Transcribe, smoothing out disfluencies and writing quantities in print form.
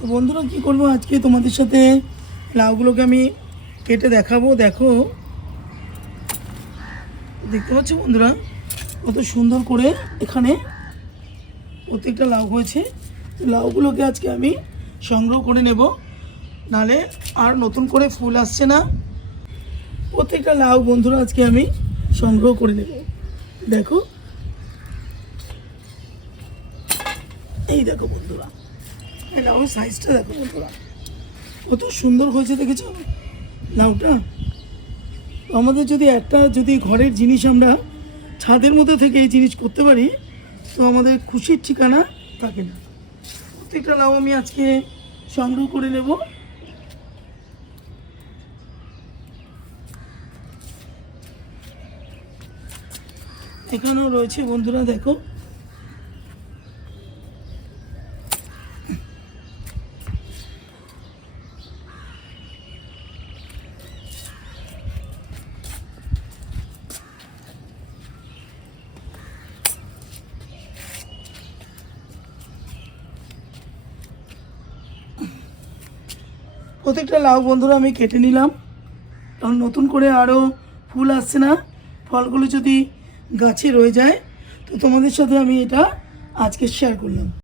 তো বন্ধুরা কি করব, আজকে তোমাদের সাথে লাউগুলোকে আমি কেটে দেখাবো। দেখো, দেখতে পাচ্ছ বন্ধুরা কত সুন্দর করে এখানে প্রত্যেকটা লাউ হয়েছে। লাউগুলোকে আজকে আমি সংগ্রহ করে নেব, নালে আর নতুন করে ফুল আসছে না। প্রত্যেকটা লাউ বন্ধুরা আজকে আমি সংগ্রহ করে নেব। দেখো, এই দেখো বন্ধুরা, এই লাউ সাইজটা দেখো বন্ধুরা কত সুন্দর হয়েছে, দেখেছো লাউটা। আমাদের যদি ঘরের জিনিস আমরা ছাদের মধ্যে থেকে এই জিনিস করতে পারি, তো আমাদের খুশির ঠিকানা থাকে না। প্রত্যেকটা লাউ আমি আজকে সংগ্রহ করে নেব। এখানেও রয়েছে বন্ধুরা, দেখো প্রত্যেকটা লাউ বন্ধুরা আমি কেটে নিলাম, কারণ নতুন করে আরও ফুল আসছে না। ফলগুলো যদি গাছে রয়ে যায়, তো তোমাদের সাথে আমি এটা আজকে শেয়ার করলাম।